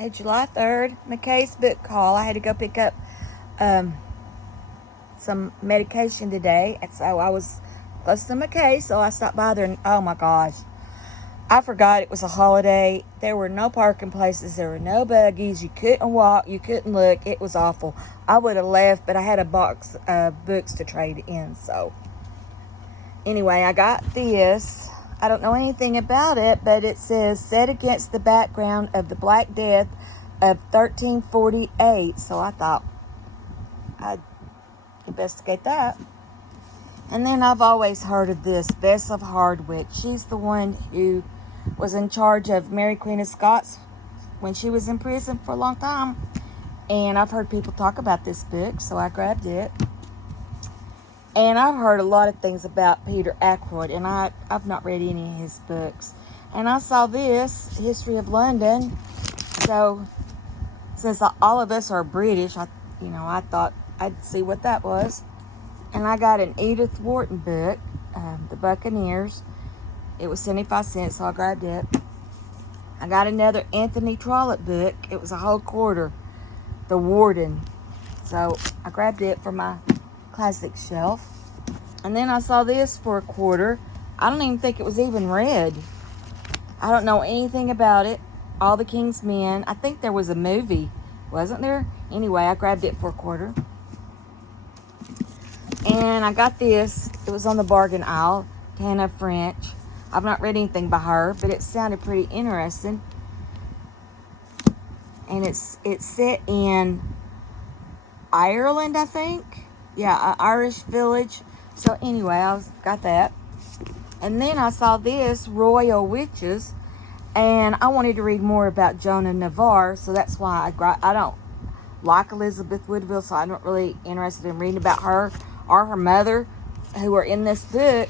Hey, July 3rd, McKay's book haul. I had to go pick up some medication today, and so I was close to McKay, so I stopped by there, and oh my gosh, I forgot it was a holiday. There were no parking places, there were no buggies, you couldn't walk, you couldn't look. It was awful. I would have left, but I had a box of books to trade in. So anyway, I got this. I don't know anything about it, but it says set against the background of the Black Death of 1348. So I thought I'd investigate that. And then I've always heard of this Bess of Hardwick. She's the one who was in charge of Mary Queen of Scots when she was in prison for a long time. And I've heard people talk about this book, so I grabbed it. And I've heard a lot of things about Peter Ackroyd, and I've not read any of his books. And I saw this, History of London. So, since all of us are British, I thought I'd see what that was. And I got an Edith Wharton book, The Buccaneers. It was 75 cents, so I grabbed it. I got another Anthony Trollope book. It was a whole quarter, The Warden. So, I grabbed it for my classic shelf. And then I saw this for a quarter. I don't even think it was even read. I don't know anything about it. All the King's Men. I think there was a movie, wasn't there? Anyway, I grabbed it for a quarter. And I got this. It was on the bargain aisle. Tana French. I've not read anything by her, but it sounded pretty interesting. And it's set in Ireland, I think. Yeah, an Irish village. So anyway, I got that. And then I saw this, Royal Witches. And I wanted to read more about Joan of Navarre. So that's why I don't like Elizabeth Woodville. So I'm not really interested in reading about her or her mother, who are in this book.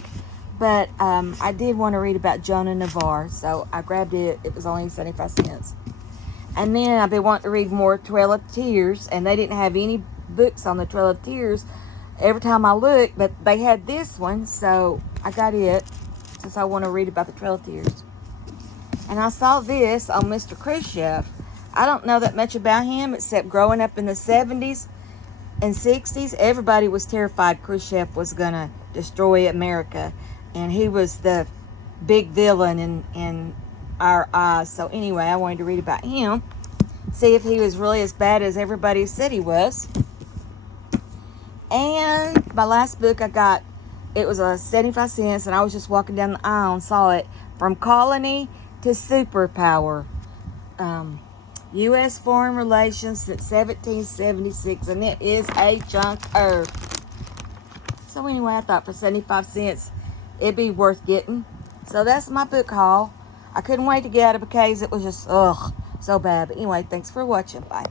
But I did want to read about Joan of Navarre. So I grabbed it. It was only 75 cents. And then I've been wanting to read more Trail of Tears. And they didn't have any books on the Trail of Tears every time I looked, but they had this one, so I got it since I want to read about the Trail of Tears. And I saw this on Mr. Khrushchev. I don't know that much about him, except growing up in the 70s and 60s, everybody was terrified Khrushchev was going to destroy America, and he was the big villain in our eyes. So anyway, I wanted to read about him, see if he was really as bad as everybody said he was. And my last book I got, it was 75 cents, and I was just walking down the aisle and saw it, From Colony to Superpower. U.S. Foreign Relations since 1776, and it is a chunker. So anyway, I thought for 75 cents, it'd be worth getting. So that's my book haul. I couldn't wait to get out of McKay's. It was just, so bad. But anyway, thanks for watching. Bye.